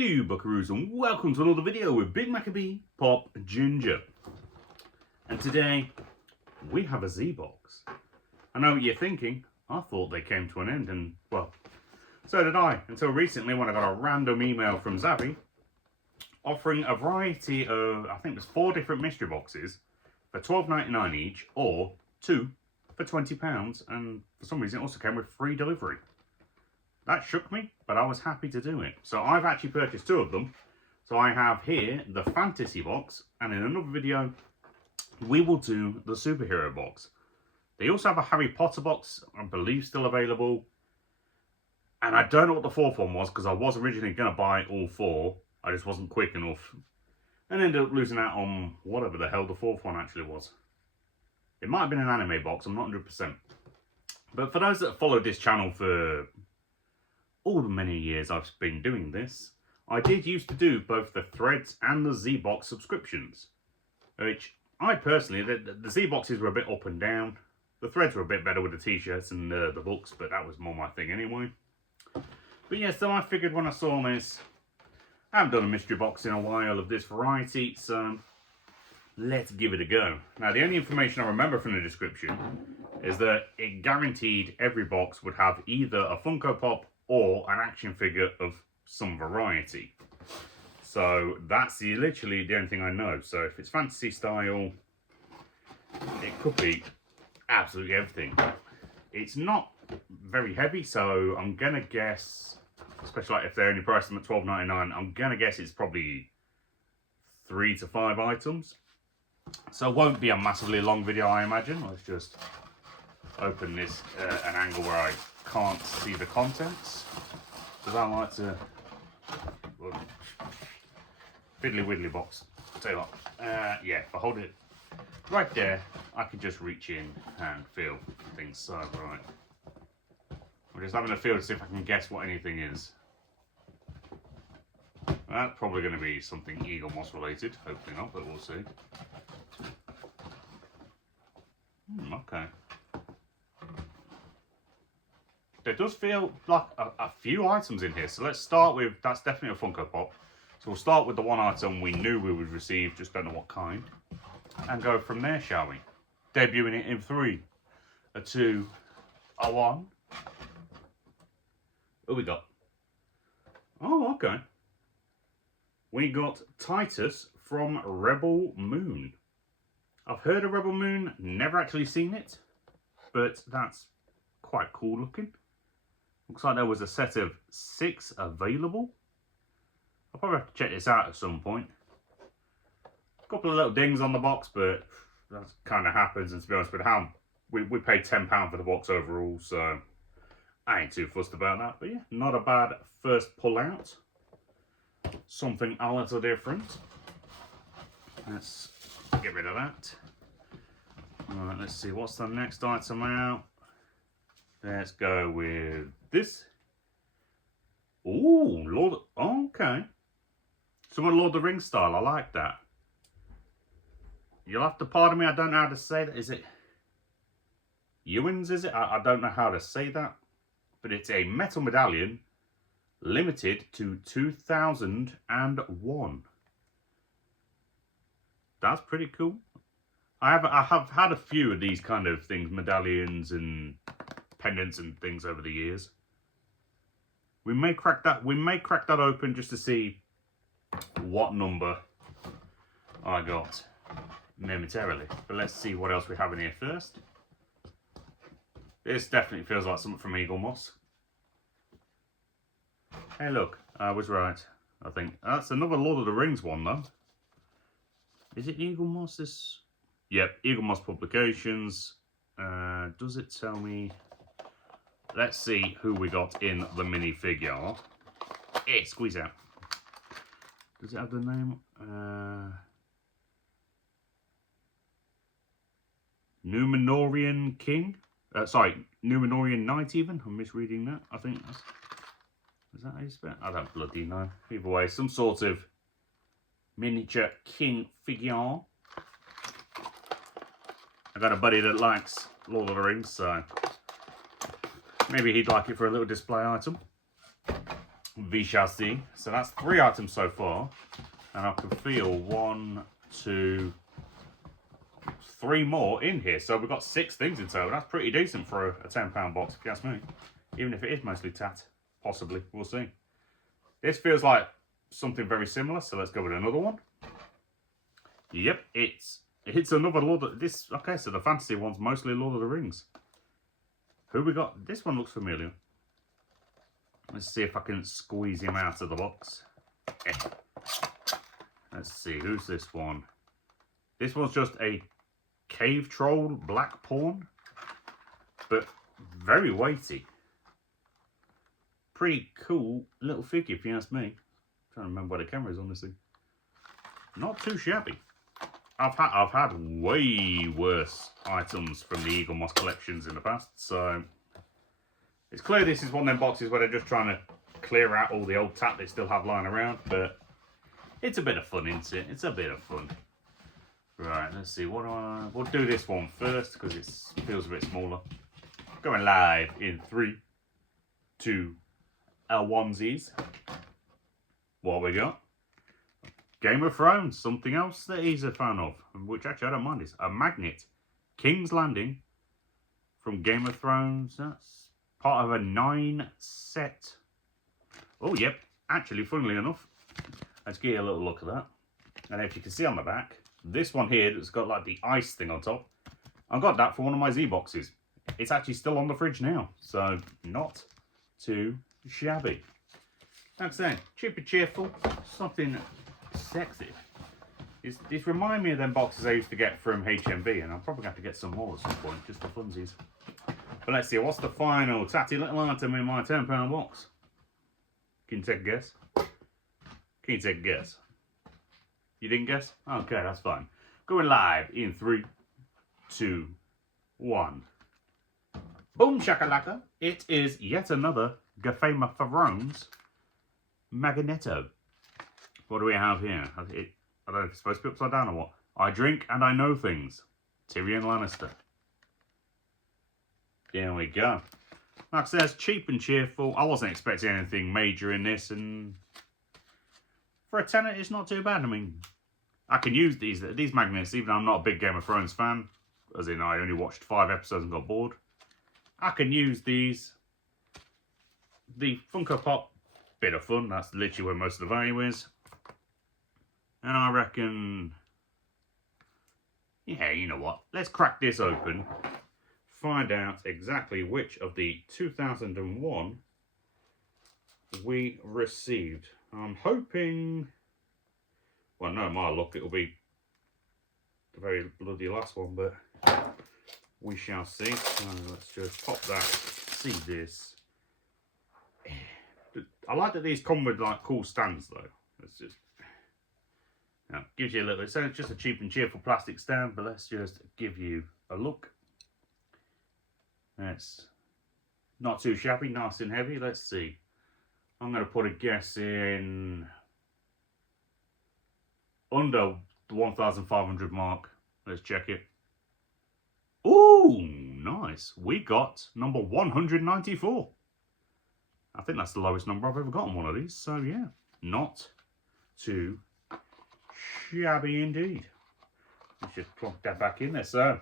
Hello Buckaroos and welcome to another video with Big Maccabee Pop Ginger. And today we have a ZBOX. I know what you're thinking, I thought they came to an end, and well, so did I, until recently when I got a random email from Zavi offering a variety of, I think there's 4 different mystery boxes for $12.99 each, or 2 for £20, and for some reason it also came with free delivery. That shook me, but I was happy to do it. So I've actually purchased 2 of them. So I have here the fantasy box, and in another video we will do the superhero box. They also have a Harry Potter box, I believe still available. And I don't know what the 4th one was, because I was originally going to buy all 4. I just wasn't quick enough. And ended up losing out on whatever the hell the 4th one actually was. It might have been an anime box, I'm not 100%. But for those that have followed this channel for all the many years I've been doing this, I did used to do both the Threads and the ZBOX subscriptions. Which, I personally, the ZBOXes were a bit up and down. The Threads were a bit better with the t-shirts and the books, but that was more my thing anyway. But yeah, so I figured when I saw this, I haven't done a mystery box in a while of this variety, so let's give it a go. Now, the only information I remember from the description is that it guaranteed every box would have either a Funko Pop or an action figure of some variety. So that's literally the only thing I know. So if it's fantasy style, it could be absolutely everything. It's not very heavy, so I'm gonna guess, especially like if they're only priced them at $12.99, I'm gonna guess it's probably 3 to 5 items. So it won't be a massively long video, I imagine. Let's just open this an angle where I can't see the contents, because I like to fiddly widdly box. I'll tell you what, yeah, if I hold it right there, I can just reach in and feel things. So right, I'm just having a feel to see if I can guess what anything is. That's probably going to be something Eagle Moss related, hopefully not, but we'll see. Okay. There does feel like a few items in here, so let's start with, that's definitely a Funko Pop. So we'll start with the one item we knew we would receive, just don't know what kind, and go from there, shall we? Debuting it in 3, a 2, a 1. Who we got? Oh, okay. We got Titus from Rebel Moon. I've heard of Rebel Moon, never actually seen it, but that's quite cool looking. Looks like there was a set of 6 available. I'll probably have to check this out at some point. A couple of little dings on the box, but that kind of happens. And to be honest with you, we paid £10 for the box overall, so I ain't too fussed about that. But yeah, not a bad first pull out. Something a little different. Let's get rid of that. Alright, let's see, what's the next item out? Let's go with this. Ooh, Lord. Okay. Some of Lord of the Rings style. I like that. You'll have to pardon me. I don't know how to say that. Is it Ewan's? Is it? I don't know how to say that. But it's a metal medallion, limited to 2001. That's pretty cool. I have had a few of these kind of things, medallions and pendants and things over the years. We may crack that open just to see what number I got momentarily. But let's see what else we have in here first. This definitely feels like something from Eagle Moss. Hey look, I was right. I think that's another Lord of the Rings one though. Is it Eagle Moss? This? Yep, Eagle Moss Publications. Does it tell me? Let's see who we got in the minifigure. Hey, squeeze out. Does it have the name? Numenorian King? Sorry, Numenorian Knight even? I'm misreading that. I think that's... Is that how you spell it? I don't bloody know. Either way, some sort of miniature king figure. I got a buddy that likes Lord of the Rings, so maybe he'd like it for a little display item. We shall see. So that's 3 items so far. And I can feel 1, 2, 3 more in here. So we've got 6 things in total. That's pretty decent for a £10 box, if you ask me. Even if it is mostly tat. Possibly. We'll see. This feels like something very similar. So let's go with another one. Yep, it's another Lord of... This, okay, so the fantasy one's mostly Lord of the Rings. Who we got? This one looks familiar. Let's see if I can squeeze him out of the box. Let's see, who's this one? This one's just a cave troll black pawn, but very weighty. Pretty cool little figure, if you ask me. I'm trying to remember where the camera is on this thing. Not too shabby. I've had way worse items from the Eagle Moss collections in the past, so it's clear this is one of them boxes where they're just trying to clear out all the old tat they still have lying around, but it's a bit of fun, isn't it? It's a bit of fun. Right, let's see. We'll do this one first because it feels a bit smaller. Going live in 3, 2, onesies. What we got? Game of Thrones, something else that he's a fan of, which actually I don't mind is a magnet. King's Landing from Game of Thrones. That's part of a 9 set. Oh, yep. Actually, funnily enough, let's get you a little look at that. And if you can see on the back, this one here that's got like the ice thing on top, I got that for one of my ZBOXes. It's actually still on the fridge now, so not too shabby. Like I say, cheap and cheerful, something sexy. This reminds me of them boxes I used to get from HMV, and I'm probably going to have to get some more at some point, just for funsies. But let's see, what's the final tatty little item in my £10 box? Can you take a guess? Can you take a guess? You didn't guess? Okay, that's fine. Going live in 3, 2, 1. Boom shakalaka. It is yet another Game of Thrones Magneto. What do we have here? I don't know if it's supposed to be upside down or what. I drink and I know things. Tyrion Lannister. There we go. Like I said, it's cheap and cheerful. I wasn't expecting anything major in this, and for a tenner, it's not too bad. I mean, I can use these magnets, even though I'm not a big Game of Thrones fan, as in I only watched 5 episodes and got bored. I can use these. The Funko Pop, bit of fun. That's literally where most of the value is. And I reckon, yeah, you know what? Let's crack this open. Find out exactly which of the 2001 we received. I'm hoping, well, no, my luck, it'll be the very bloody last one, but we shall see. So let's just pop that, see this. I like that these come with like cool stands though. Let's just, now, gives you a little, it's just a cheap and cheerful plastic stand, but let's just give you a look. It's not too shabby, nice and heavy. Let's see. I'm going to put a guess in under the 1,500 mark. Let's check it. Ooh, nice. We got number 194. I think that's the lowest number I've ever gotten one of these. So yeah, not too shabby indeed. Let's just plonk that back in there. So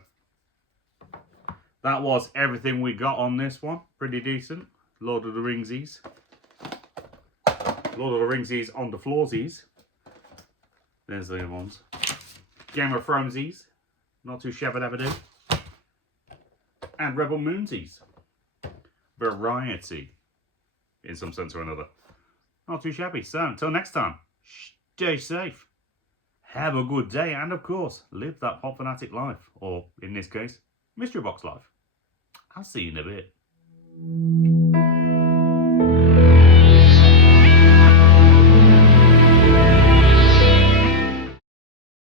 that was everything we got on this one. Pretty decent. Lord of the Ringsies. Lord of the Ringsies on the floorsies. There's the other ones. Game of Thronesies. Not too shabby ever do. And Rebel Moonsies. Variety. In some sense or another. Not too shabby. So until next time, stay safe. Have a good day. And of course, live that Pop Fanatic life. Or in this case, Mystery Box life. I'll see you in a bit.